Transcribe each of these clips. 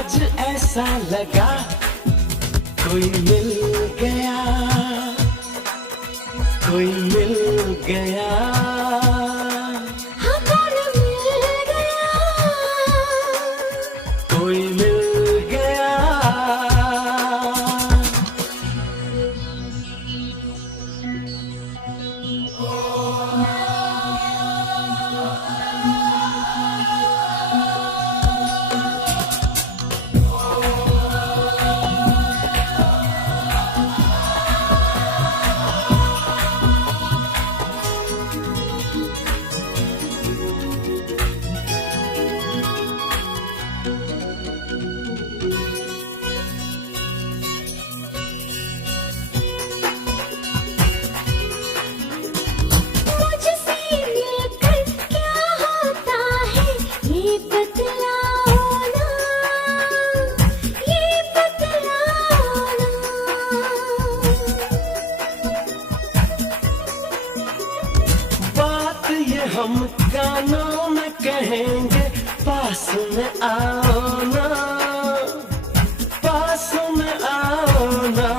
आज ऐसा लगा कोई मिल गया, कोई मिल गया। हाँ कौन मिल गया, कोई मिल गया। मुझसे मिलकर क्या होता है ये बतलाओ ना, ये बतलाओ ना। बात ये हम कानों में कहेंगे, पास में आओ ना, पास में आओ ना।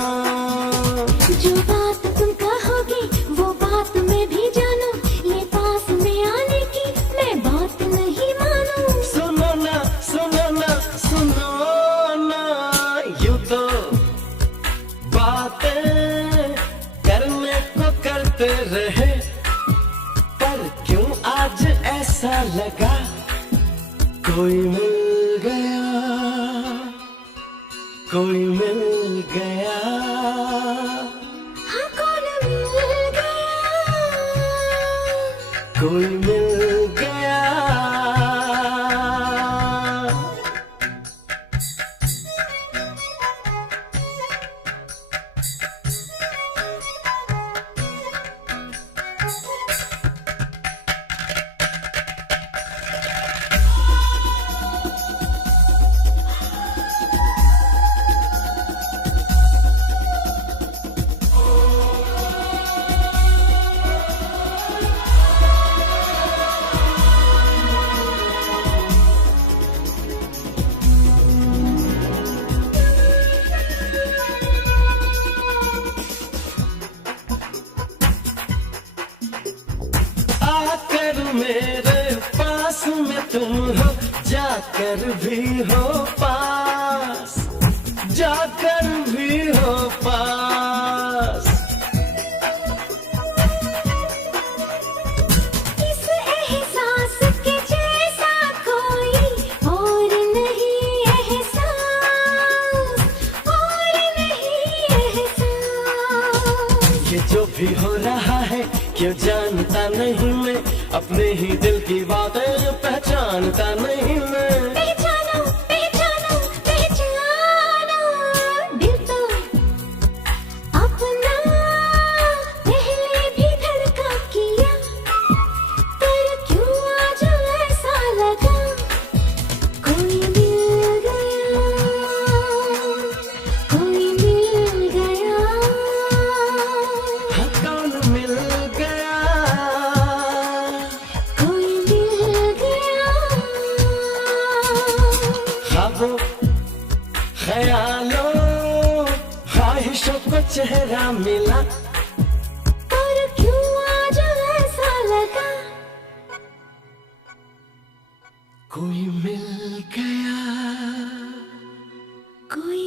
जो बात तुम कहोगे वो बात मैं भी जानूं, ये पास में आने की मैं बात नहीं मानूं। सुनो ना, सुनो ना, सुनो ना, यूं तो बातें करने को करते रहे, पर क्यों आज ऐसा लगा कोई मिल गया, कोई मिल गया। हाँ कौन मिल गया, कोई मिल गया। आकर मेरे पास में तुम हो, जाकर भी हो पास, जाकर भी हो पास। इस एहसास के जैसा कोई और नहीं एहसास, और नहीं एहसास। ये जो भी हो रहा है क्यों जानता नहीं मैं, अपने ही दिल की बातें पहचानता नहीं मैं। पहचानो पहचानो पहचानो, दिल तो अपना पहले भी धड़का किया, पर क्यों आज ऐसा लगा कोई मिल गया, कोई मिल गया। हाँ कौन मिल गया, कोई मिल गया। ख्वाबों ख्यालों ख्वाहिशों को चेहरा मिला, पर क्यों आज ऐसा लगा कोई मिल गया। कोई